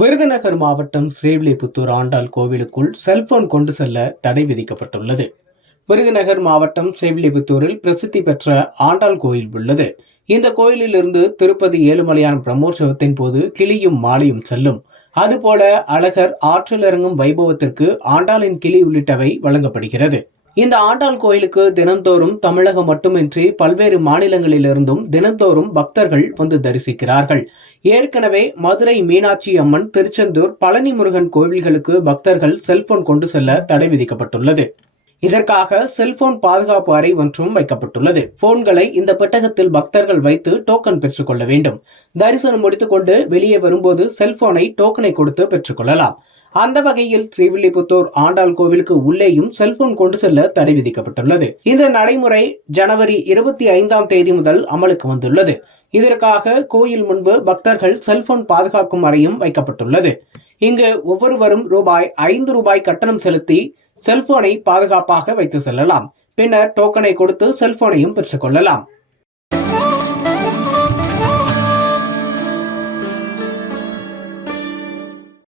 விருதுநகர் மாவட்டம் ஸ்ரீவில்லிபுத்தூர் ஆண்டாள் கோவிலுக்குள் செல்போன் கொண்டு செல்ல தடை விதிக்கப்பட்டுள்ளது. விருதுநகர் மாவட்டம் ஸ்ரீவில்லிபுத்தூரில் பிரசித்தி பெற்ற ஆண்டாள் கோயில் உள்ளது. இந்த கோயிலிலிருந்து திருப்பதி ஏழுமலையான் பிரம்மோற்சவத்தின் போது கிளியும் மாலையும் செல்லும். அதுபோல அழகர் ஆற்றில் இறங்கும் வைபவத்திற்கு ஆண்டாளின் கிளி உள்ளிட்டவை வழங்கப்படுகிறது. இந்த ஆண்டாள் கோயிலுக்கு தினந்தோறும் தமிழகம் மட்டுமின்றி பல்வேறு மாநிலங்களிலிருந்தும் தினந்தோறும் பக்தர்கள் வந்து தரிசிக்கிறார்கள். ஏற்கனவே மதுரை மீனாட்சி அம்மன், திருச்செந்தூர், பழனி முருகன் கோவில்களுக்கு பக்தர்கள் செல்போன் கொண்டு செல்ல தடை விதிக்கப்பட்டுள்ளது. இதற்காக செல்போன் பாதுகாப்பு அறை ஒன்றும் வைக்கப்பட்டுள்ளது. போன்களை இந்த பெட்டகத்தில் பக்தர்கள் வைத்து டோக்கன் பெற்றுக் கொள்ள வேண்டும். தரிசனம் முடித்துக்கொண்டு வெளியே வரும்போது செல்போனை டோக்கனை கொடுத்து பெற்றுக்கொள்ளலாம். அந்த வகையில் ஸ்ரீவில்லிபுத்தூர் ஆண்டாள் கோவிலுக்கு உள்ளேயும் செல்போன் கொண்டு செல்ல தடை விதிக்கப்பட்டுள்ளது. இந்த நடைமுறை ஜனவரி 25 முதல் அமலுக்கு வந்துள்ளது. இதற்காக கோயில் முன்பு பக்தர்கள் செல்போன் பாதுகாக்கும் அறையும் வைக்கப்பட்டுள்ளது. இங்கு ஒவ்வொருவரும் ரூபாய் 5 கட்டணம் செலுத்தி செல்போனை பாதுகாப்பாக வைத்து செல்லலாம். பின்னர் டோக்கனை கொடுத்து செல்போனையும் பெற்றுக் கொள்ளலாம்.